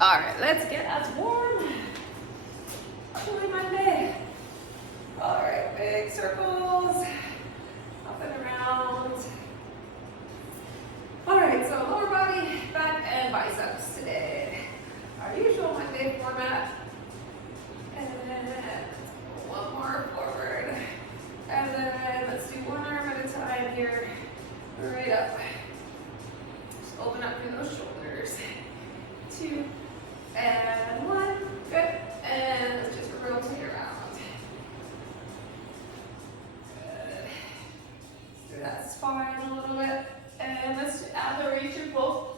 All right, let's get us warm. Chilly Monday. All right, big circles, up and around. All right, so lower body, back, and biceps today. Our usual Monday format. And then one more forward. And then let's do one arm at a time here. Right up. Just open up through those shoulders. 2 and 1. Good. And let's just rotate around. Good. Let's do that spine a little bit. And let's add the reach and pull.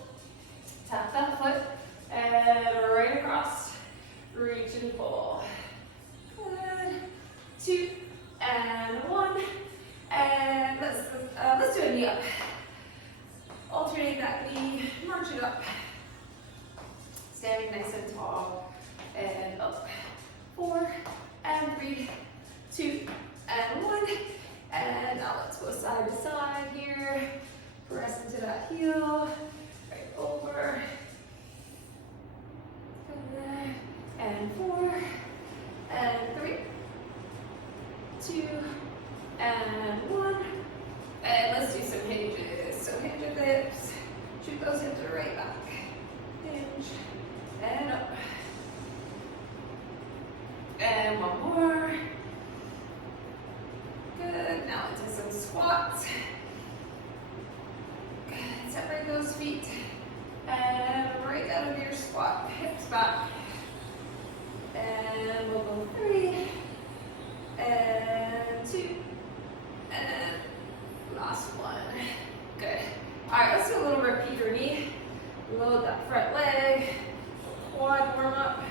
Tap that foot. And right across. Reach and pull. Good. 2 and 1. And let's do a knee up. Alternate that knee. March it up. Standing nice and tall, and up, 4, and 3, 2, and 1, and now let's go side to side here, press into that heel, right over, and 4, and 3, 2, and 1, and let's do some hinges, so hinge your hips, shoot those hips right back, hinge, and up. And one more. Good. Now into some squats. Good. Separate those feet. And right out of your squat. Hips back. And we'll go 3. And 2. And last one. Good. All right, let's do a little repeater knee. Load that front leg. Quad warm up.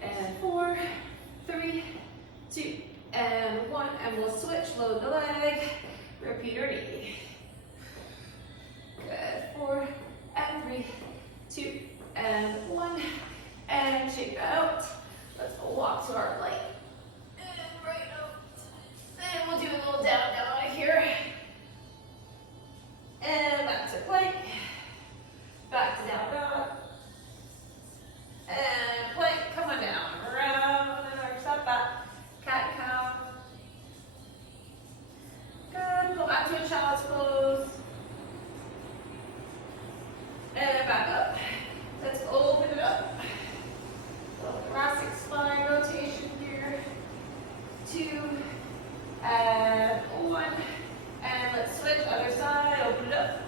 And 4, 3, 2, and 1. And we'll switch. Load the leg. Repeat our knee. Good. 4, and 3, 2, and 1. And shake out. Let's walk to our plank. And right out. And we'll do a little down dog here. And back to plank. Back to down dog. And plank, come on down. Around and our step back. Cat cow. Good. Go back to a child's pose. And then back up. Let's open it up. Little thoracic spine rotation here. 2 and 1. And let's switch other side. Open it up.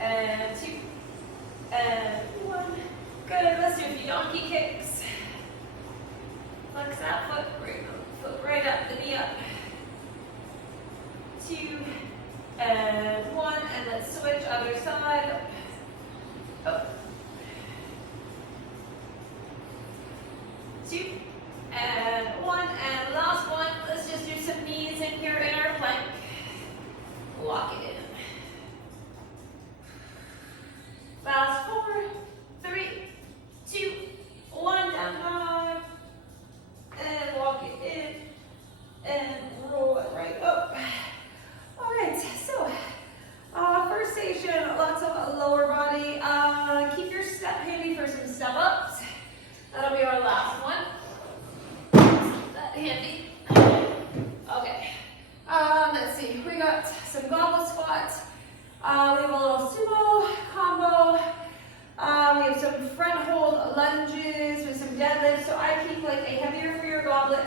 And 2 and 1. Good. Let's do a few donkey kicks. Flex that foot. Bring the foot right up, the knee up. 2 and 1. And let's switch other side. Up. 2 and 1. And last one. Let's just do some knees in here in our plank. Lock it in. Fast 4, 3, 2, 1, down dog, and walk it in, and roll it right up. All right, so first station, lots of lower body. Keep your step handy for some step ups. That'll be our last one. That handy. Okay. Let's see. We got some goblet squats. We have a little sumo combo. We have some front hold lunges with some deadlifts. So I keep like a heavier for your goblet.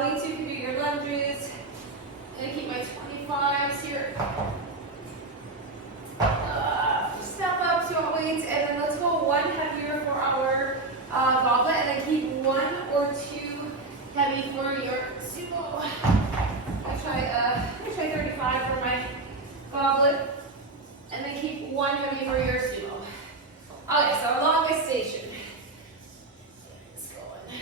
Weights you can do your lunges. And I keep my 25s here. Step ups, you want weights, and then let's go one heavier for our goblet, and then keep 1 or 2 heavy for your sumo. I try 35 for my goblet, and then keep 1 heavy for your sumo. Okay, so our longest station. It's going.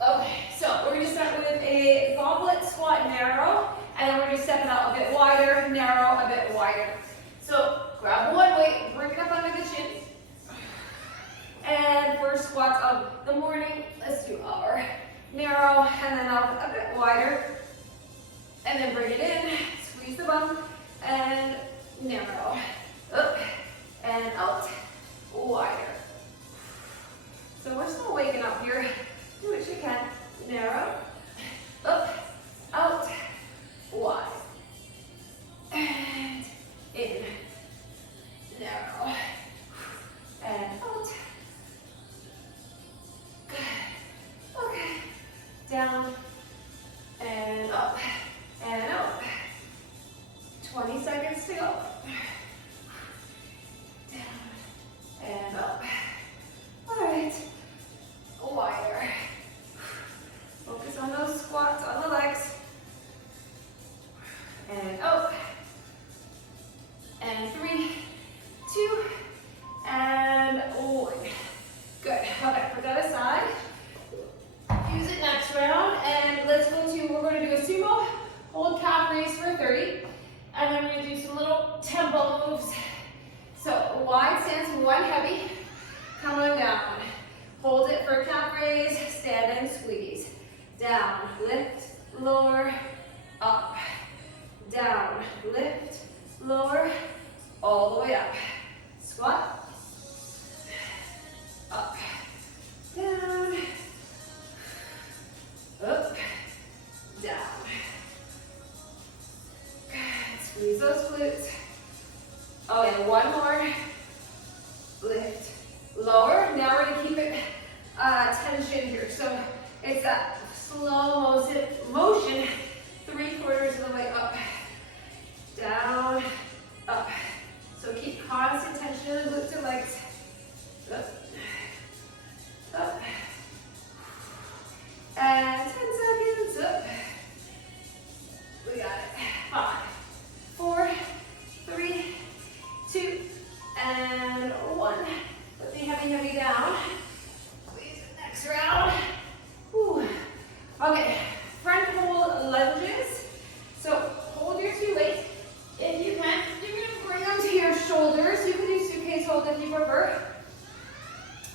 Okay, so we're going to start with a goblet squat narrow, and then we're going to step it out a bit wider, narrow, a bit wider. So grab one weight, bring it up under the chin. And first squats of the morning, let's do our narrow, and then out a bit wider. And then bring it in, squeeze squeeze the bum, and narrow. Up, and out, wider. So we're still waking up here. Do what you can. Narrow, up, out, wide, and in, narrow, and out. Good. Okay. Down, and up, and out. 20 seconds to go. Down, and up. All right. Wider. Focus on those squats on the legs. And up. And 3, 2, and 1. Good. Okay, put that aside. Use it next round, and let's go to, we're going to do a sumo, hold calf raise for 30, and then we're going to do some little tempo moves. So wide stance, one heavy, come on down. Hold it for calf raise, stand and squeeze. Down, lift, lower, up. Down, lift, lower, all the way up. Squat, up, down, up, down. Good. Squeeze those glutes. Okay, one more. Lift, lower. Now we're going to keep it tension here. So it's that slow motion, 3/4 of the way up, down, up. So keep constant tension in the glutes and legs. Up, up. And 10 seconds, up. We got it. 5, 4, 3, 2, and 1. Put the heavy down. Squeeze it next round. Whew. Okay, front hold lunges. So hold your 2 weights. If you can, you're going to bring them to your shoulders. You can do suitcase hold if you prefer.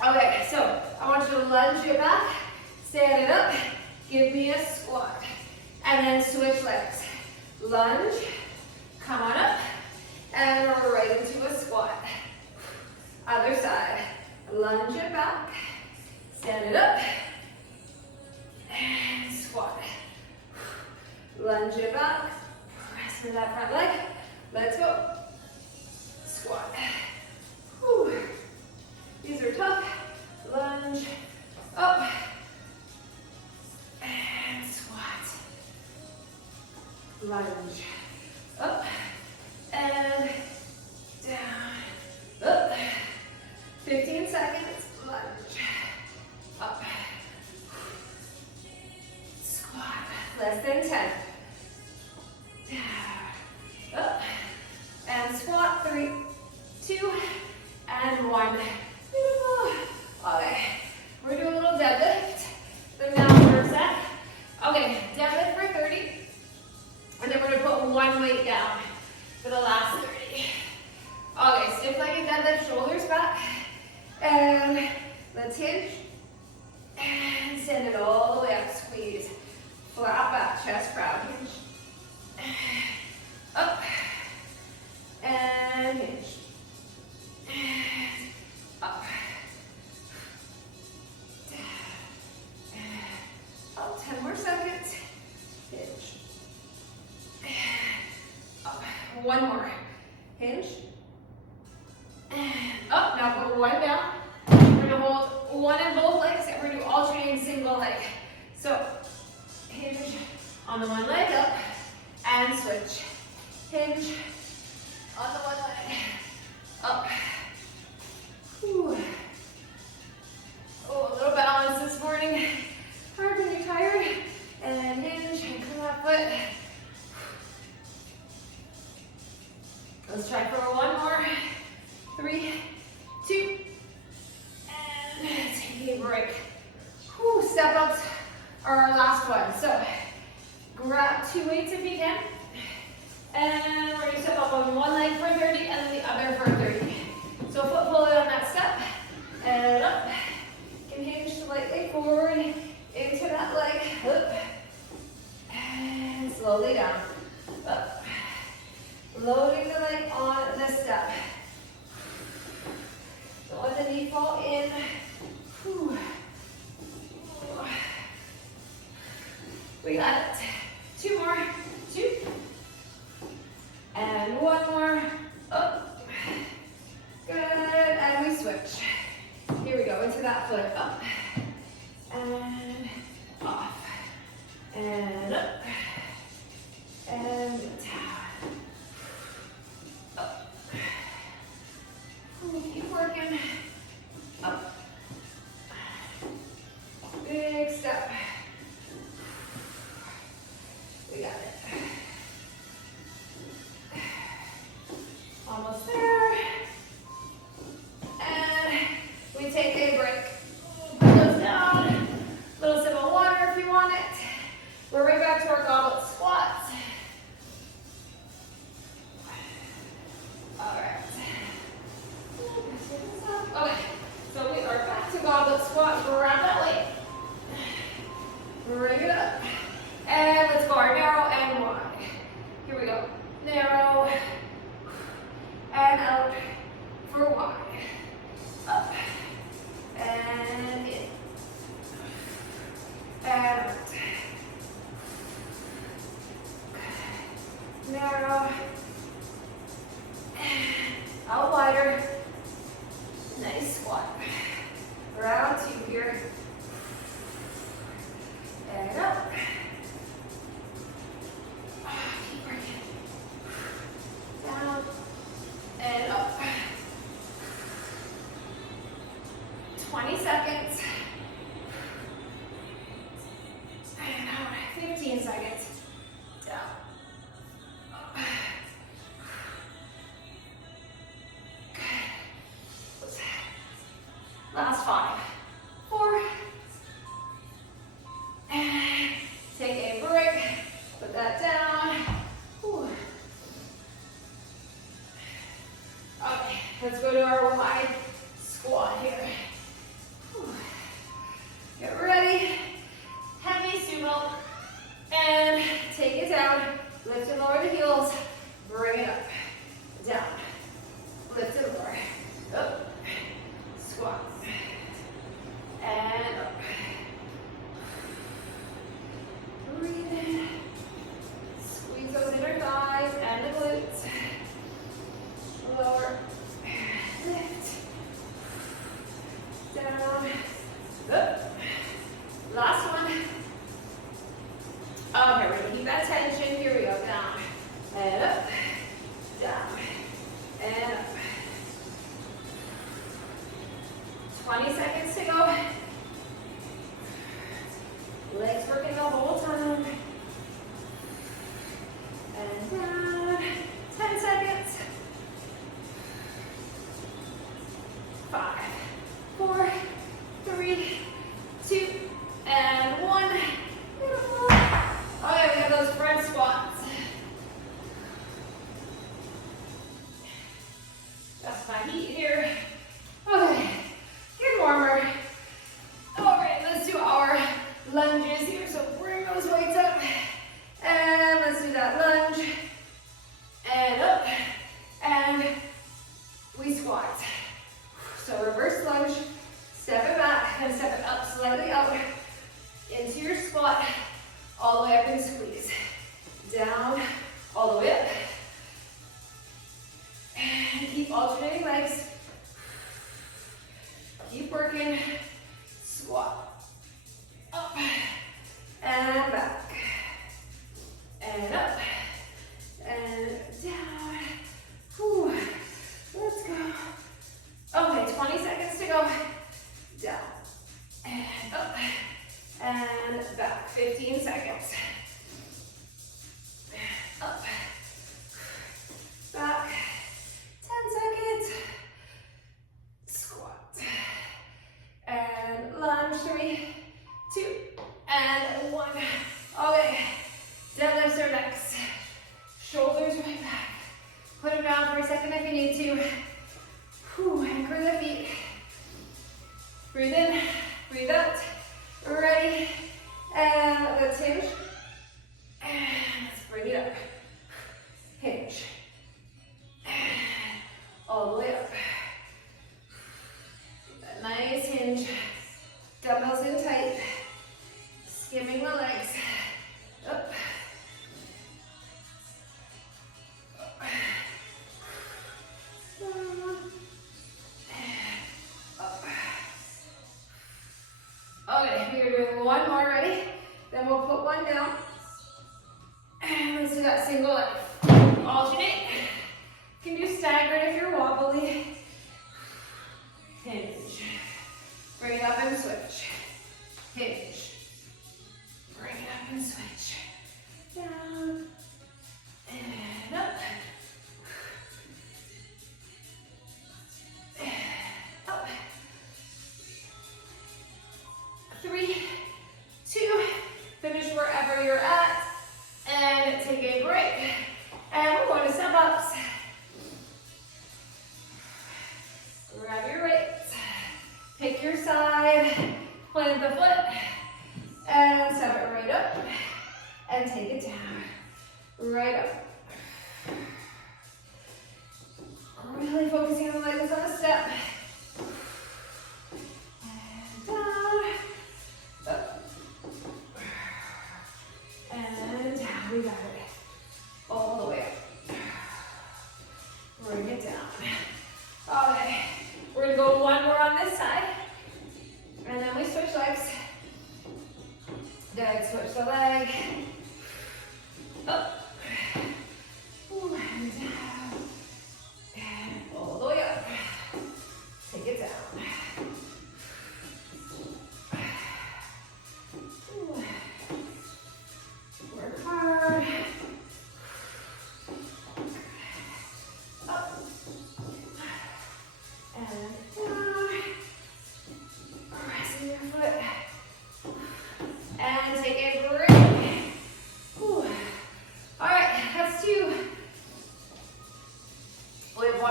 Okay, so I want you to lunge it back. Stand it up, give me a squat, and then switch legs. Lunge, come on up, and we're right into a squat. Other side, lunge it back, stand it up, and squat. Lunge it back, press into that front leg, let's go. Squat. Whew. These are tough. Lunge, up, and squat. Lunge, up, and down, up. 15 seconds, lunge, up. Squat, less than 10. Down, up, and squat, 3, 2, and 1. Beautiful. Okay, we're doing a little deadlift. So now for a sec. Okay, deadlift for 30. And then we're going to put one weight down for the last 30. Okay, stiff-legged deadlift, shoulders back. And let's hinge. And send it all the way up, squeeze. Flat back, chest proud, hinge. Up. And hinge. And up. Up, 10 more seconds. Hinge. Up. One more. Hinge. And up. Now put one down. We're going to hold one in both legs, and we're going to do alternating single leg. So hinge on the one leg up, and switch. Hinge on the one leg up. Whew. Oh, a little balance this morning. Hard when you're tired. And hinge and come that foot. Let's try for one more. 3, 2, and take a break. Whew, step ups are our last one. So grab 2 weights if you can. And we're going to step up on one leg for 30 and then the other for 30. So foot pulley on that step. And up. You can hinge slightly forward into that leg. Up. And slowly down. Up. Loading the leg on the step. Don't let the knee fall in. Whew. We got it. 2 more. 2. And 1 more. Up. Good. And we switch. Here we go. Into that foot. Up. And off. And up. And down. Up. Keep working. Up. Big step. We got it. Almost there. And we take a break. Put those down. Little sip of water if you want it. We're right back to our goblet squats. All right. Okay, so we are back to goblet squat. Grab that weight. Bring it up. And let's go our narrow and wide. Here we go. Narrow. And out for wide. Up. And in. And out. Narrow. Out wider. Nice squat. Round 2 here. And up. Keep working. Down. And up. 20 seconds. And out. 15 seconds. Down. Up. Last 5, 4, and take a break, put that down. Whew. Okay, let's go to our wide squat here. Whew. Get ready, heavy sumo, and take it down, lift and lower the heels, bring it up, down, lift and lower, up, squat. And up. Breathe in. Squeeze those inner thighs and the glutes. Lower. Lift. Down. Good. Last one. Okay, we're gonna keep that tension. Here we go. Down. And up. Down. And up. 20 seconds to go. Legs working the whole time. And down. 10 seconds. 5, 4, 3, 2, and 1. Beautiful. Okay, we have those front squats. Just my heat here. Okay. Get warmer. All right, let's do our lunges here. So bring those weights up. And let's do that lunge. And up. And we squat. So reverse lunge. Step it back and step it up, slightly out. Into your squat. All the way up and squeeze. Down. All the way up. And keep alternating legs. Keep working. Squat. Up. And back. And up. And down. Whew. Let's go. Okay, 20 seconds to go. Down. And up. And back. 15 seconds. Up. Back. 10 seconds.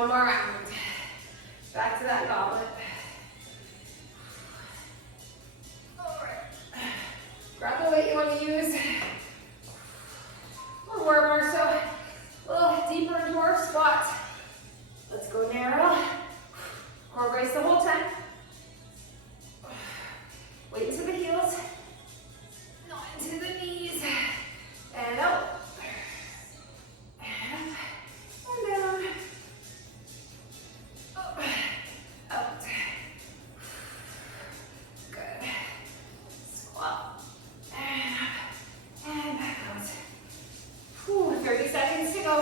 One more round. Back to that goblet. All right. Grab the weight you want to use. We're warmer, so a little deeper into our squat. Let's go narrow. Core brace the whole time. Weight into the heels, not into the knees. And up. And down. Up. Out. Good. Squat. And up. And back out. Whew, 30 seconds to go.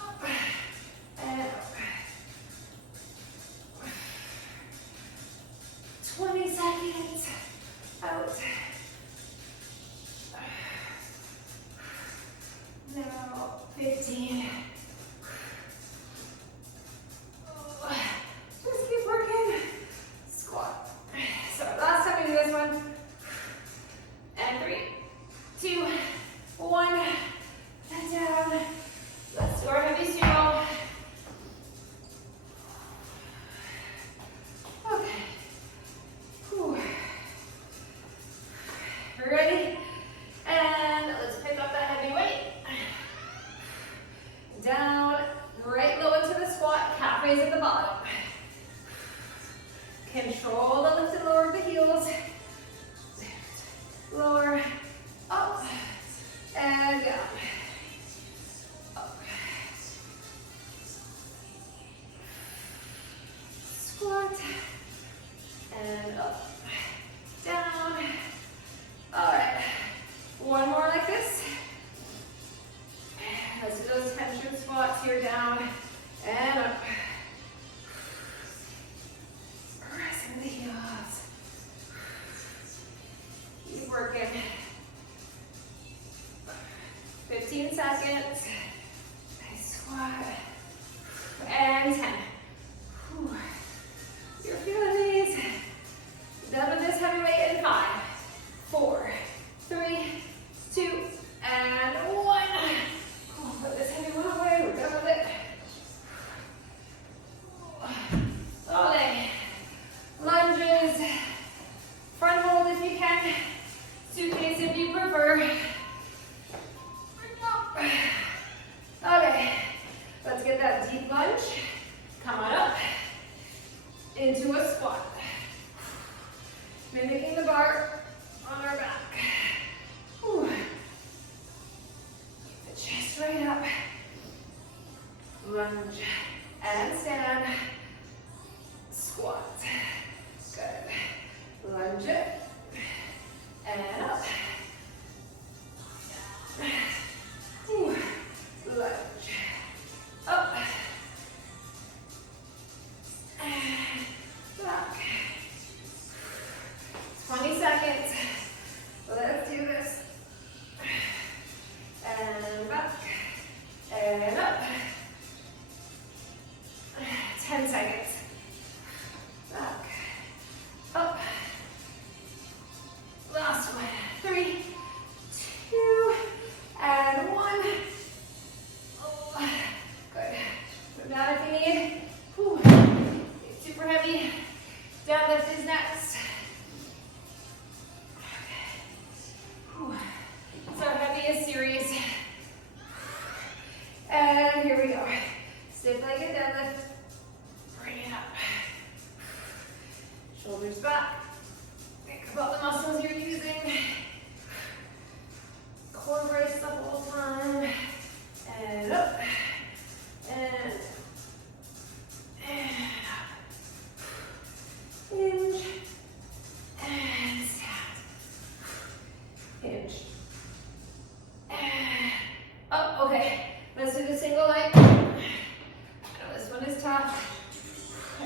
Up. And up. 20 seconds. Out. Now 15. Just keep working. Squat. So last time we do this one. And 3, 2, 1. And down. Let's do our heavy sumo. Okay. Whew. Ready? And let's pick up that heavy weight. Down, right low into the squat, calf raise at the bottom. Control the lift and lower of the heels. Lower, up, and down. Up. Squat, and up, down. All right, one more like this. Let's do those tension squats here, down and up. Pressing the heels. Keep working. 15 seconds. Nice squat. And 10. Whew. You're feeling these. Done with this heavy weight in 5, 4, 3, 2, and 1. Put this heavy one away. We're done with it. Okay. Lunges. Front hold if you can. Suitcase if you prefer. Okay. Let's get that deep lunge. Come on up. Into a squat. Mimicking the bar on our back. Whew. Keep the chest right up. Lunge and stand. Squat. Good. Lunge it. And up. Whew. Lunge. Up. And back. 20 seconds. Let's do this. And back. And up. 10 seconds. Back. Up. Last one. 3, 2, and 1. Oh, good. Put down if you need. Whew. It's super heavy. Deadlift is next. Whew. It's our heaviest series. And here we go. Stiff-legged deadlift. Bring it up. Shoulders back. Think about the muscles you're using. Core brace the whole time. And up. And up. Hinge. And stand. Hinge. And up. Okay. Let's do the single leg. I know this one is tough.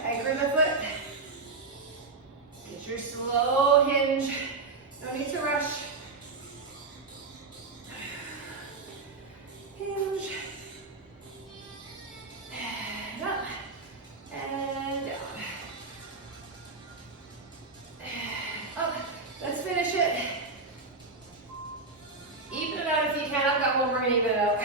Anchor the foot. Get your slow hinge. No need to rush. Hinge. And up. And down. And up. Let's finish it. Even it out if you can. I've got one more, even it out.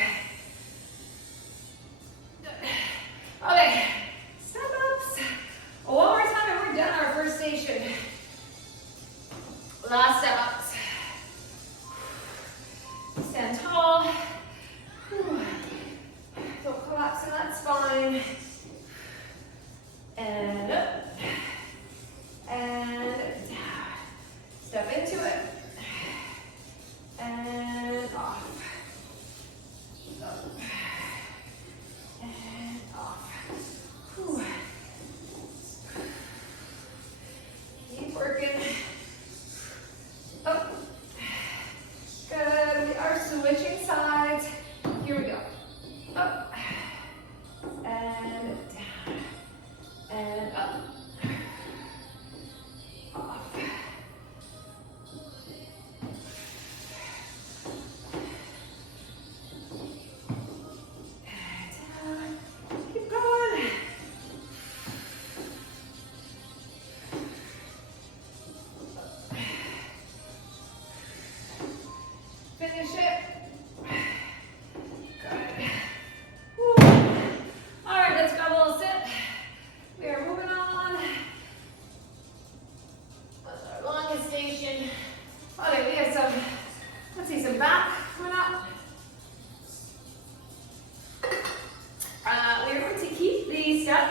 step.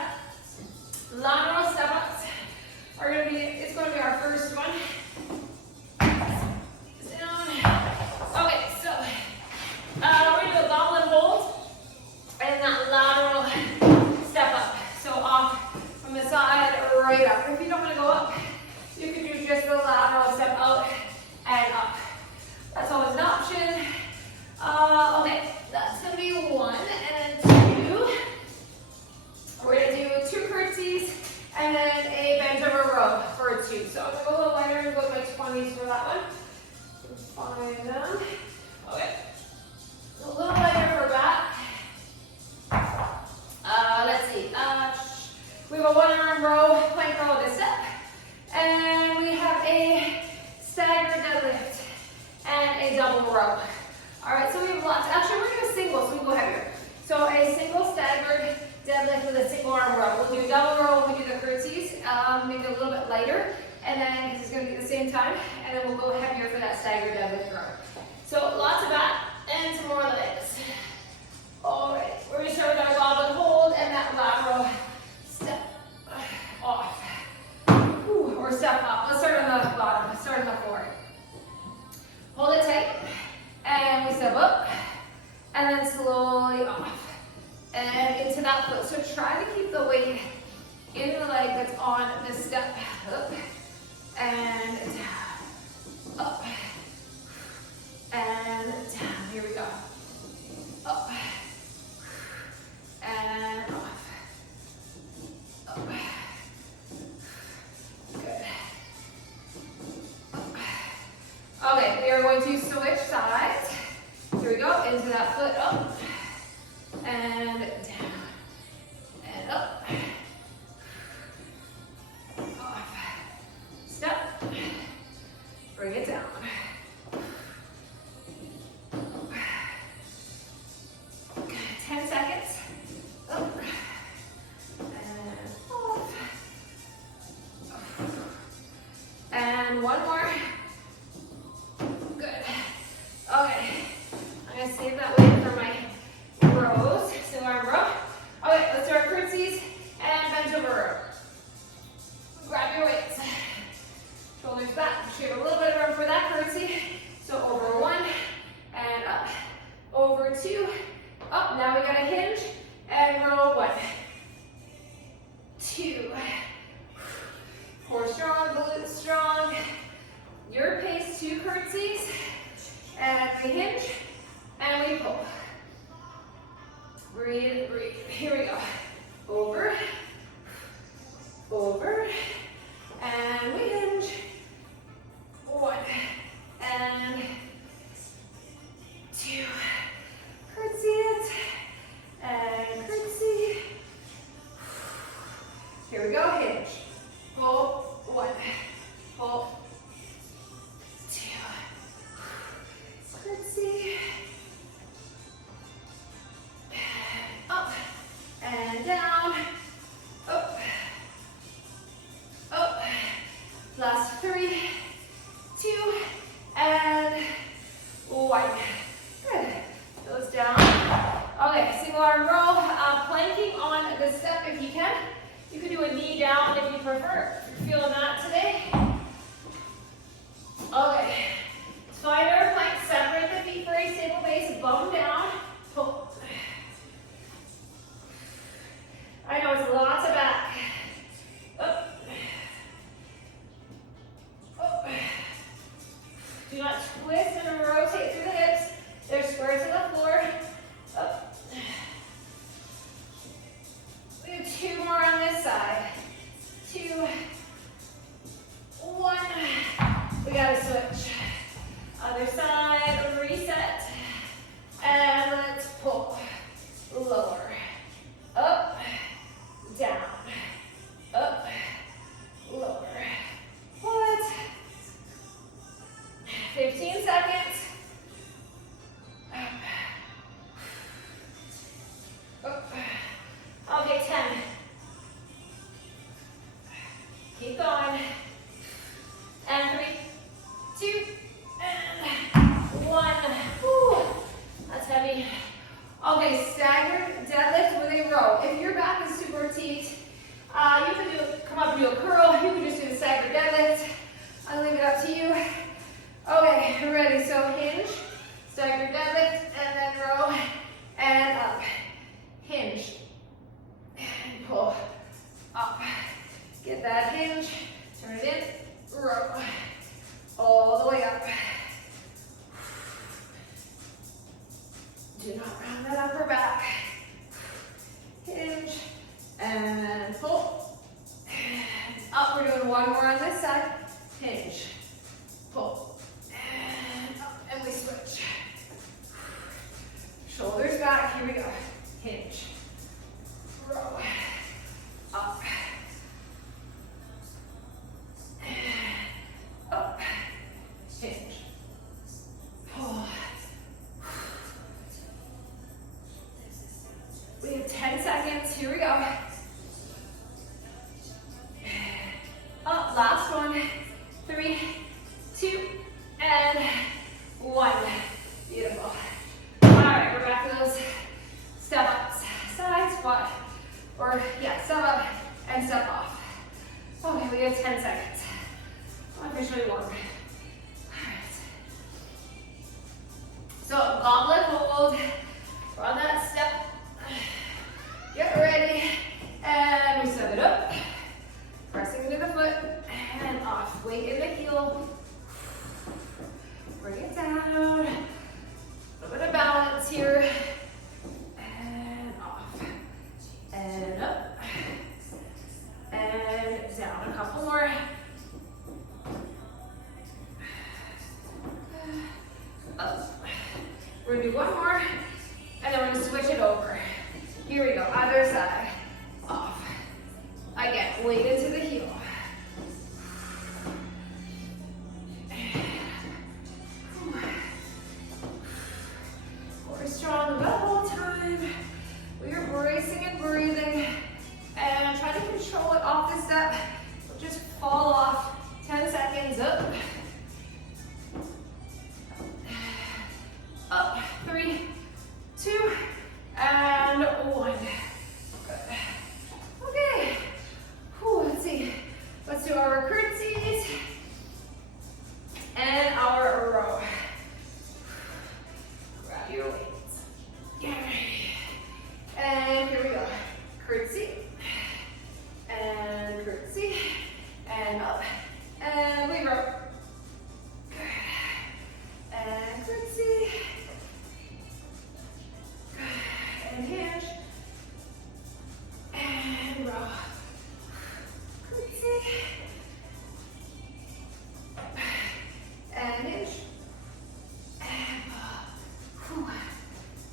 Lateral step ups are going to be, it's going to be our first one. Down. Okay, so we're going to do a goblet hold and that lateral step up. So off from the side, right up. If you don't want to go up, you can do just the lateral step out and up. That's always an option. Okay, that's going to be 1 and 2. We're going to do 2 curtsies and then a bent over row for 2. So I'm going to go a little lighter and go to my 20s for that one. Find them. Okay. A little lighter for back. Let's see. We have a 1-arm row, plank row with a step. And we have a staggered deadlift and a double row. All right, so we have lots. Actually, we're going to do a single, so we can go heavier. So a single staggered deadlift with a single arm row. We'll do double row when we do the curtsies, maybe a little bit lighter. And then this is going to be at the same time. And then we'll go heavier for that staggered deadlift row. So lots of back and some more legs. All right, we're going to start with our goblet hold and that lateral step off. Or step up. Let's start on the bottom. Let's start on the floor. Hold it tight. And we step up. And then slowly off. And into that foot. So try to keep the weight in the leg that's on the step. Up. And down. Up. And down. Here we go. Up. And off. Up. Good. Okay, we are going to switch sides. Here we go, into that foot up, and down, and up, off, step, bring it down. Good. 10 seconds, up, and off, and one more. Good. Okay. I'm going to save that weight for my rows. So arm row. Okay, let's do our curtsies and bend over row. Grab your weights. Shoulders back. You have a little bit of room for that curtsy. So over 1 and up. Over 2. Up. Now we got to hinge and row 1. 2. Core strong, glutes strong. Your pace, 2 curtsies. And we hinge. And we pull. Breathe, breathe. Here we go. Over. Over. And we hinge. 1. And 2. Curtsy it. And curtsy. Here we go. Hinge. Pull. 1. Pull. 2. Curtsy. Up. And down. Up. Up. Last 3, 2, and 1. Good. Those down. Okay, single arm row. Planking on the step if you can. You can do a knee down if you prefer. If you're feeling that today. Okay. Find our plank. Separate the feet for a stable base. Bum down. Pull. I know it's lots of back. Up. Up. Do not twist and rotate through the hips. They're square to the floor. Up. We have 2 more on this side. 2, 1. We gotta switch. Other side, reset. And let's pull. Lower. Up. Down. Up. Lower. Pull it. 15 seconds. Up. Okay, 10. Keep going. And 3, 2, and 1. Whew. That's heavy. Okay, staggered deadlift with a row. If your back is super fatigued. You can come up and do a curl. You can just do the staggered deadlift. I'll leave it up to you. Okay, ready. So hinge, staggered deadlift, and then row and up. Hinge and pull up. Get that hinge. Turn it in. Row all the way up. Do not round that upper back. Hinge and pull. And up. We're doing one more on this side. Hinge, pull, and up. And we switch. Shoulders back. Here we go. Hinge, row, up, and up. Hinge, pull. We have 10 seconds. Here we go. Up, last one. 3, 2, and 1. Beautiful. All right, we're back to those step ups. Side squat, or yeah, step up and step off. Okay, we have 10 seconds. I'm officially warm. All right. So goblet hold. We're on that step. Get ready, and we set it up. Pressing into the foot, and off. Weight in the heel. Bring it down. A little bit of balance here. And off. And up. And down. A couple more. Up. We're gonna do one more, and then we're gonna switch it over. Here we go, other side, off. Again, weight into the heel. We're strong the whole time. We are bracing and breathing. And try to control it off the step. Just fall off. 10 seconds, up. Up, 3, 2, and 1. Good. Okay. Whew, let's see. Let's do our curtsies and our row. Grab your weights. Get ready. And here we go. Curtsy. And curtsy. And up. And we row. Good. And curtsy. And hinge, and row, curtsy, and hinge, and pull.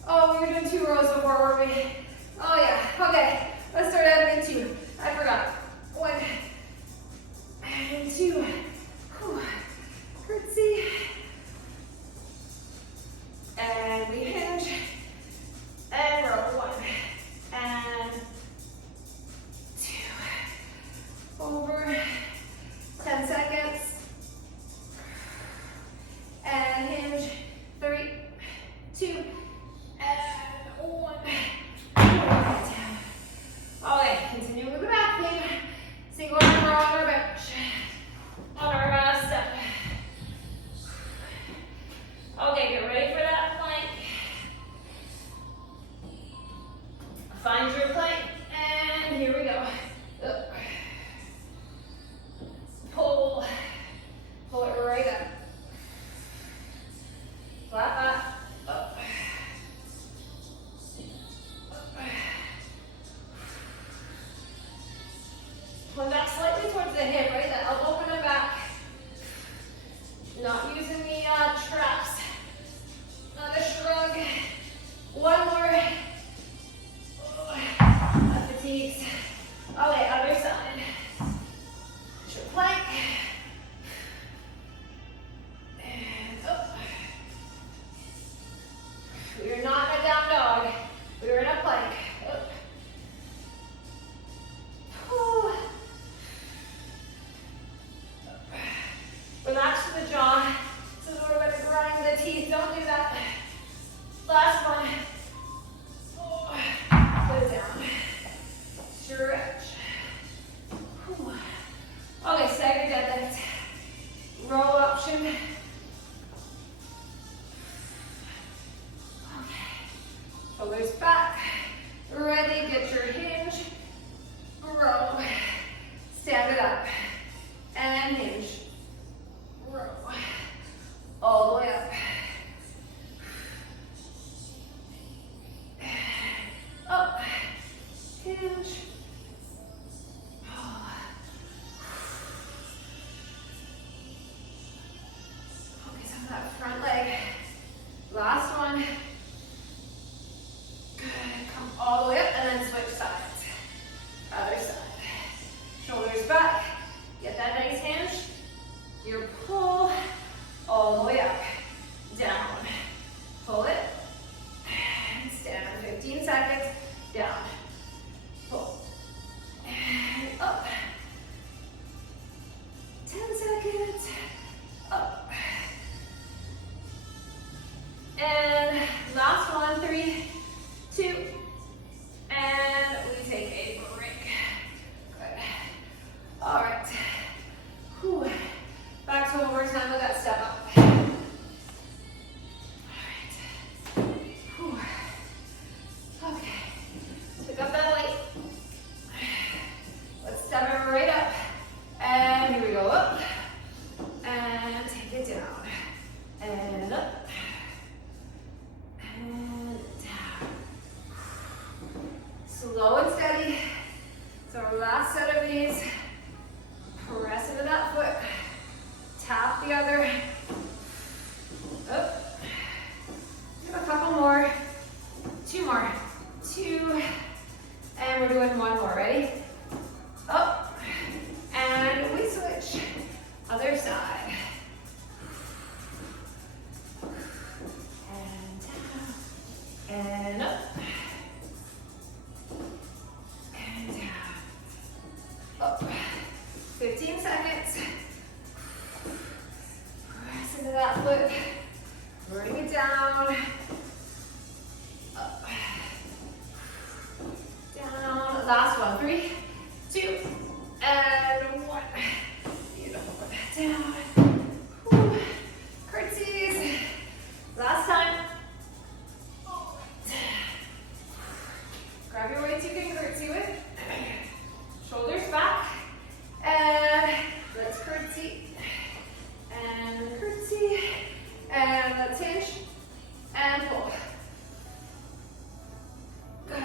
Oh, we were doing 2 rows before, weren't we? Oh yeah, okay, let's start adding in 2. I forgot. 1, and 2, curtsy, and we hinge, and row. 1 and 2. Over. 10 seconds. And hinge. 3, 2, and 1. Okay, continuing with the back pain. Single arm row on our bench. On our step. Okay, get ready for that plank. Find your plank, and here we go. Up. Pull. Pull it right up. Flat back. Up. Up. Pull back slightly towards the hip, right? The elbow coming back. Not using the traps. Not a shrug. One more. Fatigues. Okay, other side. Your plank. And up. We are not in a down dog. We are in a plank. Up. Pull. Relax to the jaw. This is where we're going to grind the teeth. Don't do that. Last one. Put it down. Stretch. Shoulders back. Ready, get your hinge. Row. Stand it up. And hinge. Row. All the way up. Up. Hinge. Focus on that front leg. Last one. Good. Come all the way up and then switch sides. Other side. Shoulders back. Get that nice hinge. Your pull all the way up. Down. Pull it. And stand for 15 seconds. Down. Pull. And up. 10 seconds. Up. And last one, 3, 2, and we take a break. Good. All right. Whew. Back to one more time with that step up. All right. Whew. Okay. Pick up that weight. Let's step it right up. And here we go. Up. And take it down. And up. And down. Slow and steady. So our last set of these. Press into that foot. Tap the other. Up. Do a couple more. 2 more. 2. And we're doing 1 more. Ready? Up. And we switch. Other side. And down. And up. And down. Up. 15 seconds. Press into that foot. Bring it down. Up. Down. Last one. 3, 2, and 1. Beautiful. Down. Whew. Curtsies. Last time. All right. Grab your weights you can curtsy with. Shoulders back. And let's curtsy. And curtsy. And let's hinge. And pull. Good.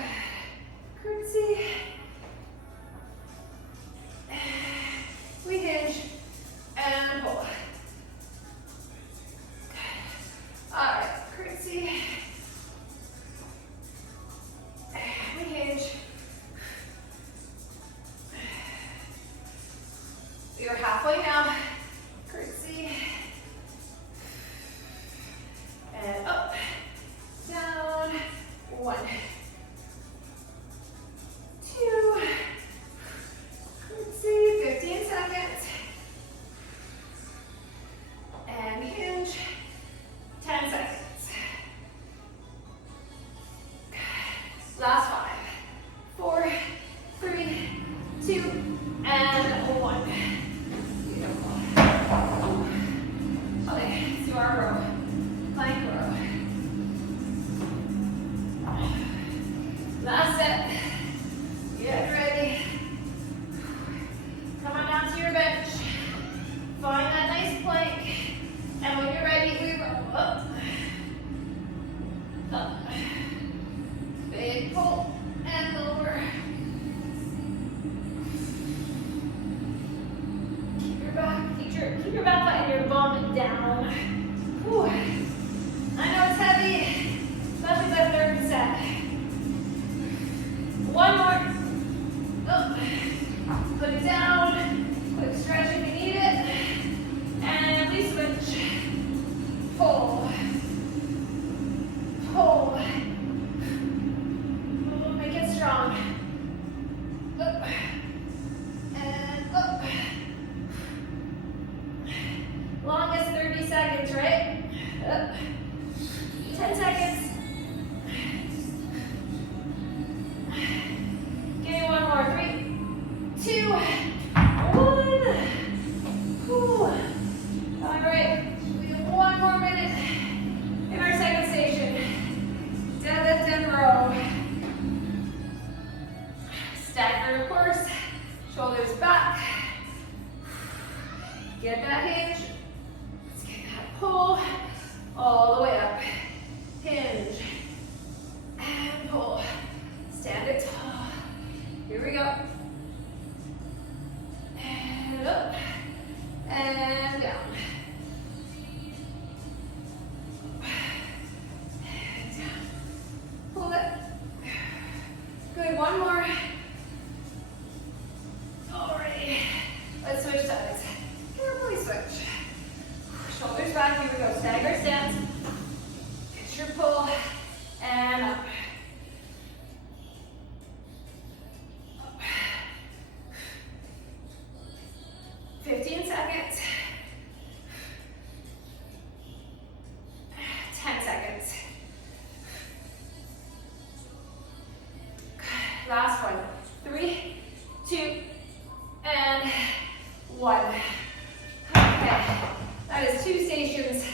Curtsy. We hinge. And pull. Good. All right. Curtsy. We hinge. We are halfway now. Curtsy. And up. Down. 1. 2. Curtsy. 15 seconds. And hinge. 10 seconds. Last 5. 4, 3, 2, and 1. Beautiful. Okay, let's do our row. Plank row. Last set. Get ready. Come on down to your bench. Find that nice plank. And when you're ready, we roll up. Up. Big pull and lower. Keep your back foot and your bum down. Whew. I know it's heavy, especially that third set. 1 more. Up. Put it down. Quick stretch if you need it. And we switch. Pull. Pull. Shoulders back. Get that hinge. Let's get that pull all the way up. Hinge and pull. Stand it tall. Here we go. And up and down. And down. Pull it. Good. One more. Alrighty. Let's switch sides. Carefully switch. Shoulders back. Here we go. Stagger stance. Get your pull and up. 15 seconds. 10 seconds. Last one. 3, 2, and 1. Okay, that is 2 stations.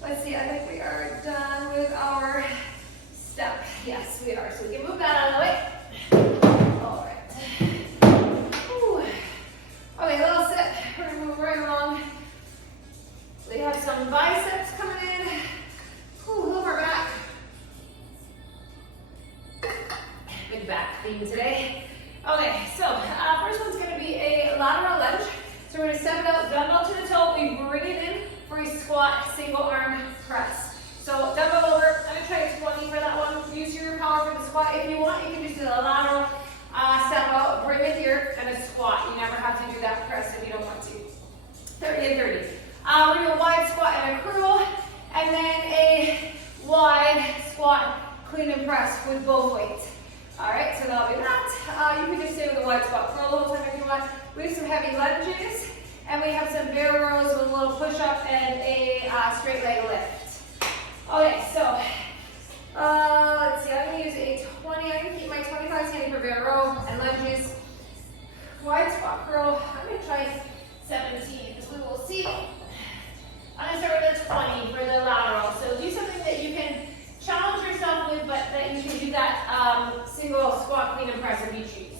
Let's see, I think we are done with our step. Yes, we are. So we can move that out of the way. All right. Whew. Okay, little sit. We're gonna move right along. We have some biceps coming in. Ooh, a little more back. Big back theme today. Okay, so first one's gonna be a lateral lunge. So we're gonna step it out, dumbbell to the toe. We bring it in for a squat, single arm press. So dumbbell over. I'm gonna try a 20 for that one. Use your power for the squat. If you want, you can just do the lateral. Step out, bring it here, and a squat. You never have to do that press if you don't want to. 30 and 30. We're going to do a wide squat and a curl, and then a wide squat, clean and press with both weights. All right, so that'll be that. You can just stay with a wide squat curl the whole time if you want. We have some heavy lunges, and we have some bear rows with a little push-up and a straight leg lift. Okay, so let's see, I'm going to use a 20. I'm going to keep my 25 handy for bear row and lunges. Wide squat curl. I'm going to try 17 because we will see. I'm going to start with a 20 for the lateral. So do something that you can challenge yourself with, but that you can do that single squat, clean and press if you choose.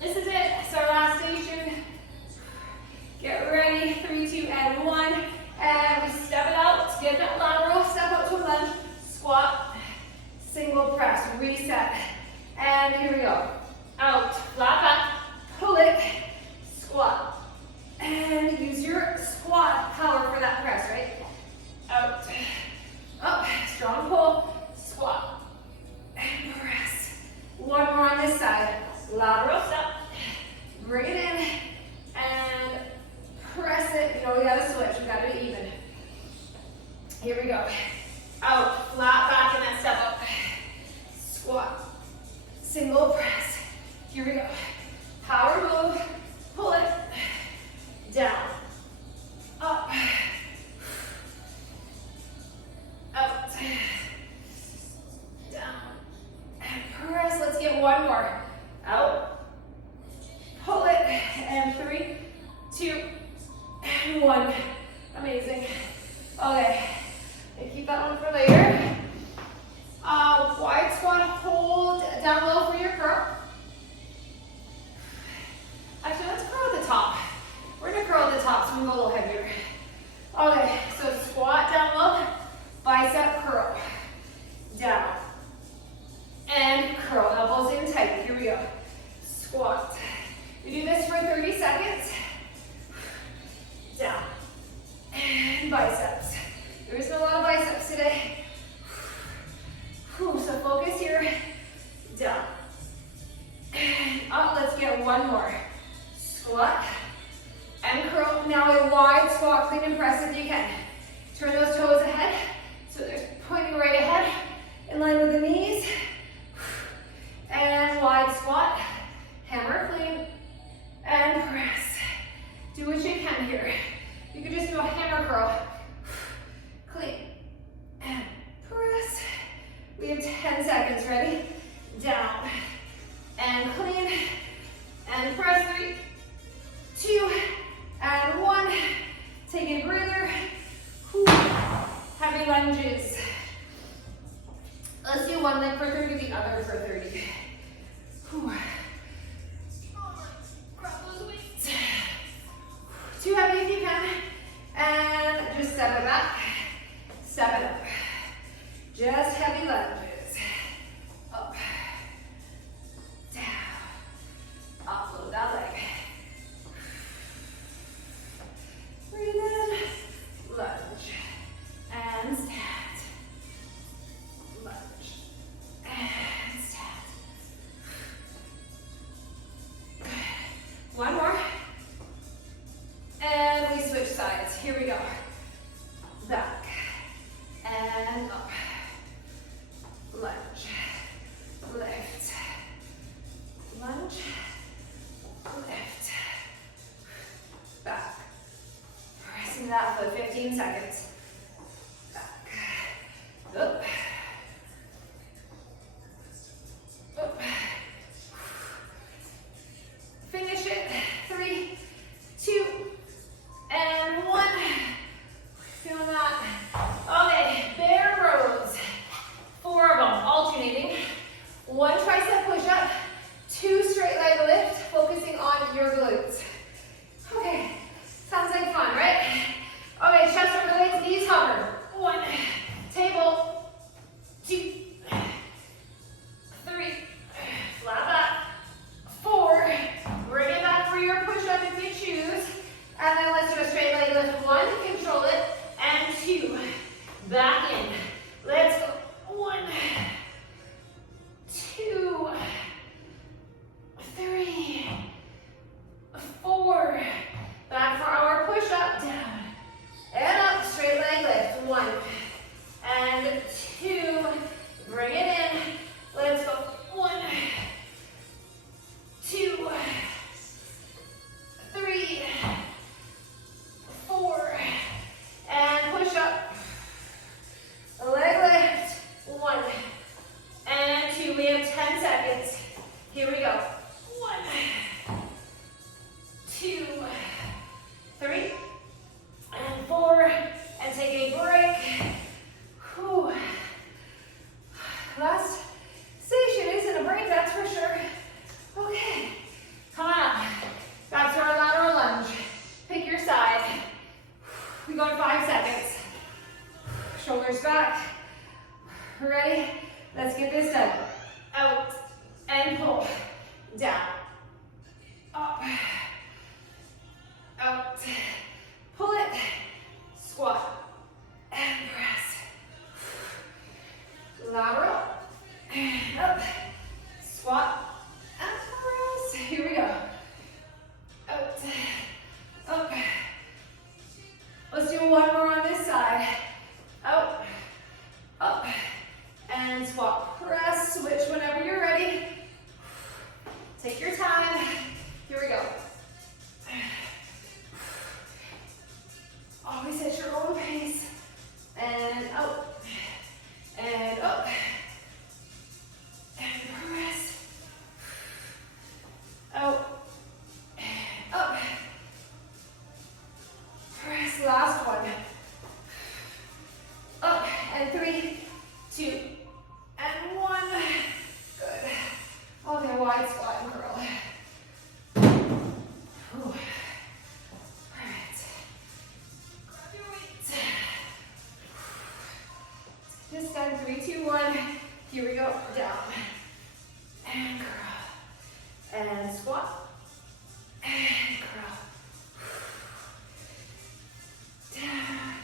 This is it. It's our last station. Get ready. 3, 2, and 1. And we step it out. Get that lateral. Step out to a lunge. Squat. Single press. Reset. And here we go. Out. Flat back. Pull it. Squat. And use your squat power for that press, right? Out. Up. Strong pull. Squat. And press. One more on this side. Lateral step. Bring it in. And press it. You know, we gotta switch. We gotta be even. Here we go. Out. Flat back and then step up. Squat. Single press. Here we go. Power move. Pull it. Down. Up. Out. Down. And press. Let's get one more. Out. Pull it. And 3, 2, and 1. Amazing. Okay. And keep that one for later. Wide squat. Hold down low for your curl. Actually, let's curl at the top. We're going to curl at the top, so we go a little heavier. Okay, so squat down low, bicep curl. Down. And curl, elbows in tight. Here we go. Squat. We do this for 30 seconds. Down. And biceps. There isn't a lot of biceps today. Whew, so focus here. Down. And up, let's get one more. Squat. And curl. Now a wide squat, clean and press if you can. Turn those toes ahead. So they're pointing right ahead. In line with the knees. And wide squat. Hammer clean. And press. Do what you can here. You can just do a hammer curl. Clean. And press. We have 10 seconds. Ready? Down. And clean. And press. 3, 2, and 1. Take a breather. Whew. Heavy lunges. Let's do one leg for 30, the other for 30. Whew. Left foot, 15 seconds. Back. Up. Up. Finish it. 3, 2, and 1. Feeling that? Okay, bear rows. 4 of them, alternating. 1 tricep push-up, 2 straight leg lift, focusing on your glutes. Okay, sounds like fun, right? Okay, chest over legs, knees hover. 1, table, 2, 3, flat back, 4, bring it back for your push-up if you choose, and then let's do a straight leg lift. 1, control it, and 2, back in. Let's go. 1, 2, 3, 4. Back for our push-up, down and up, straight leg lift. 1 and 2. Bring it in. Let's go. 1, 2, 3, 4, and push up. Leg lift. 1 and 2. We have 10 seconds. Here we go. 1, 2, 3, and 4, and take a break. Whew. Last station isn't a break, that's for sure. Okay, come on up. Back to our lateral lunge. Pick your side. We go in 5 seconds. Shoulders back. Ready? Let's get this done. Out and pull. Down. Up. Out. Pull it. Squat. And press. Lateral. Up. Squat. And press. Here we go. Out. Up. Let's do one more on this side. Out. Up. And squat. Press. Switch whenever you're ready. Take your time. Here we go. Always at your own pace. And up. And up. And press. Out. Up. Press. Last one. Up. And 3, 2, and 1. Good. Okay, wide squat and curl. Whew. All right. Grab your weights. This done. 3, 2, 1. Here we go. Down. And curl. And squat. And curl. Down.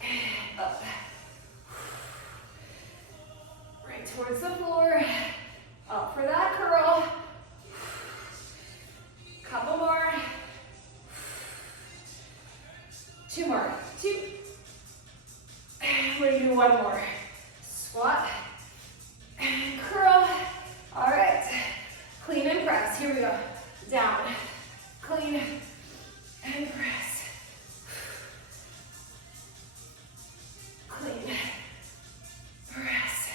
And up. Right towards the floor. Up for that curl. Couple more. 2 more. 2. We're gonna do 1 more. Squat and curl. All right. Clean and press. Here we go. Down. Clean and press. Clean. Press.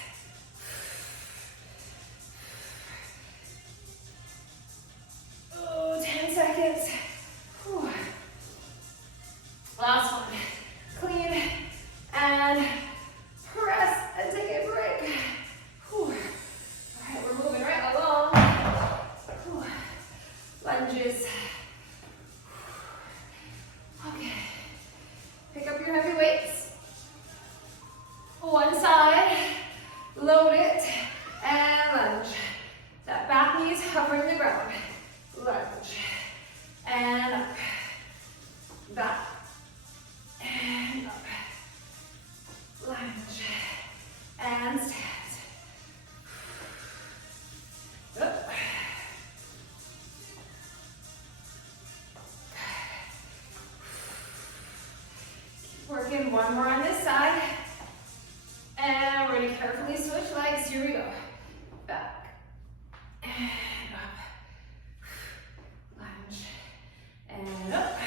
Oh, 10 seconds. Whew. Last one. Clean and press and take a break. Whew. All right, we're moving right along. Whew. Lunges. Okay. Pick up your heavy weights. One side, load it, and lunge. That back knee is hovering the ground. Lunge, and up, back, and up, lunge, and stand. Up. Keep working. 1 more on this side. And we're going to carefully switch legs. Here we go. Back. And up. Lunge. And up.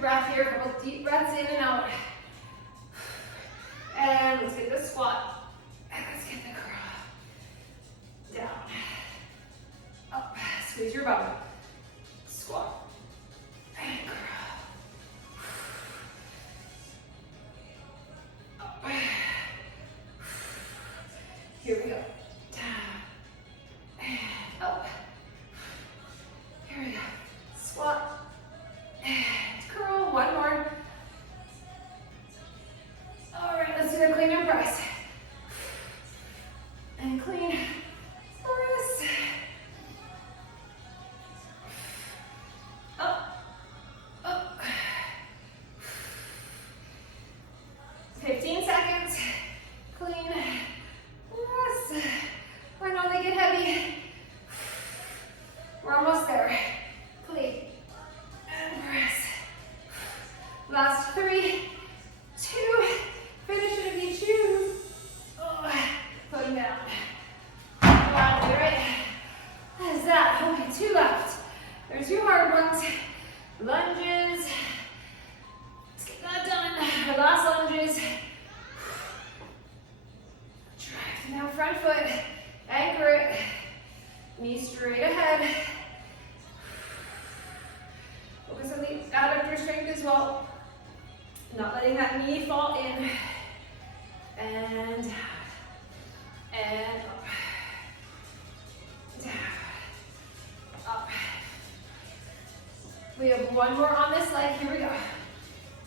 breath here, a couple deep breaths in and out. And let's get the squat. And let's get the curl. Down. Up. Squeeze your bum. Squat. And curl. Up. Here we go. Down. And up. Here we go. Squat. And curl. One more. All right, let's do the clean and press. And clean, press. Up, up. 15 seconds. Clean, press. I know they get heavy. We're almost there. Clean and press. Last 3, 2. Finish it if you choose. Oh, put them down. Wow, do it. What is that? Okay, 2 left. There's your hard ones. Lunges. Let's get that done. Our last lunges. Drive down front foot. Anchor it. Knee straight ahead. Focus on the adductor strength as well. Not letting that knee fall in. And down. And up. Down. Up. We have one more on this leg. Here we go.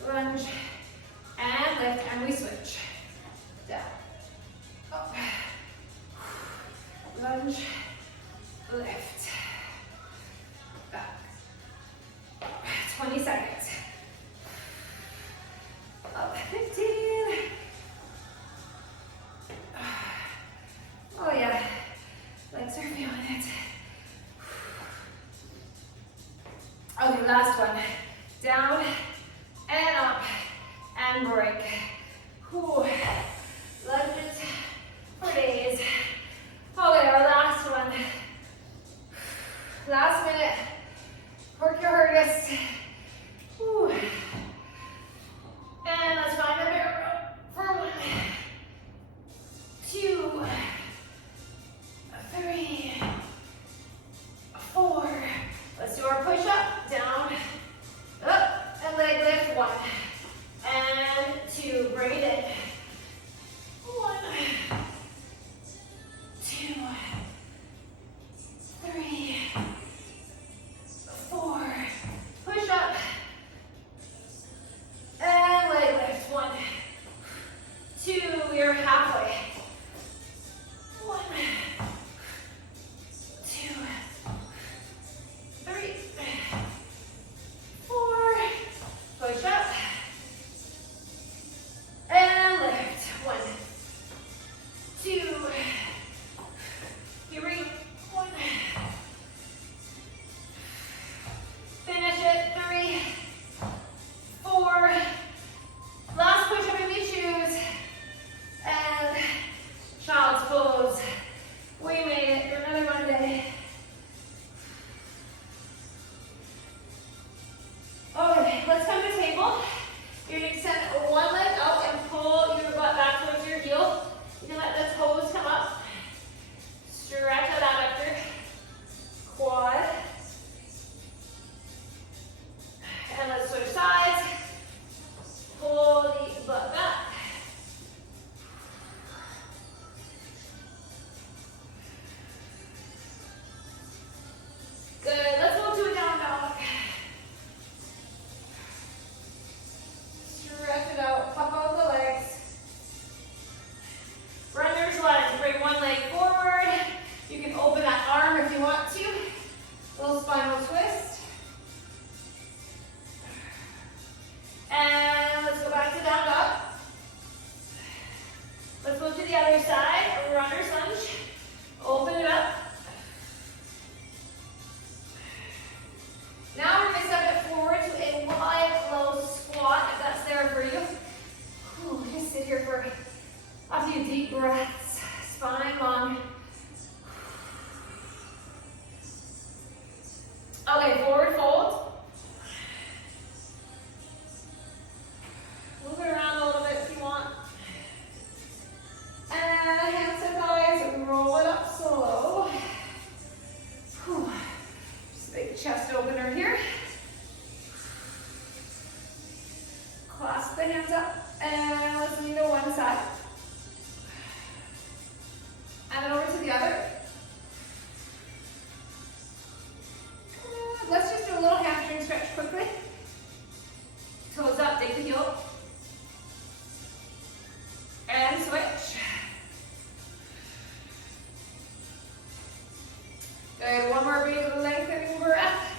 Lunge. And lift. And we switch. Down. Up. Lunge. Lift. Back. Up. 20 seconds. Up. 15. Oh yeah, legs are feeling it. Okay, last one. Down and up and break. Whew. Lunges for days. Okay, our last one. Last minute. Work your hardest. Whew. And let's find the bear row for 1, 2, 3, 4. Let's do our push up, down, up, and leg lift. 1 and 2. Bring it in. 1, 2, 3, 4. Push chest opener here. Clasp the hands up and let's lean to one side. And then over to the other. Good. Let's just do a little hamstring stretch quickly. Toes up, dig the heel. And switch. Good, one more big lengthening breath.